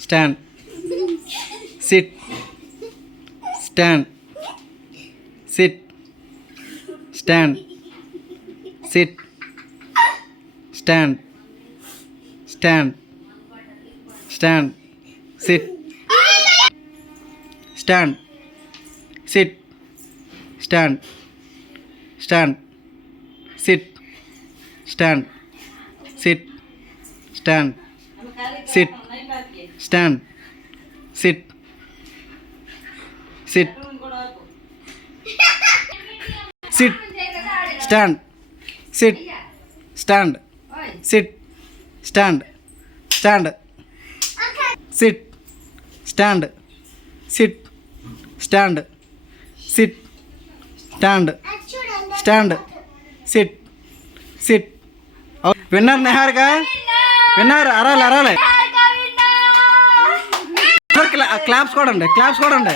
Stand, sit, stand, sit, stand, sit, stand, stand, stand, sit, stand, sit, stand, stand, sit, stand, sit, stand, sit, stand, sit, sit, sit, stand, sit, stand, sit, stand, stand, sit, stand, sit, stand, sit, stand, stand, sit, sit. Winner Niharika, winner. అరాలి అరాలి, claps కూడా ఉండే, క్లాప్స్ కూడా ఉండే.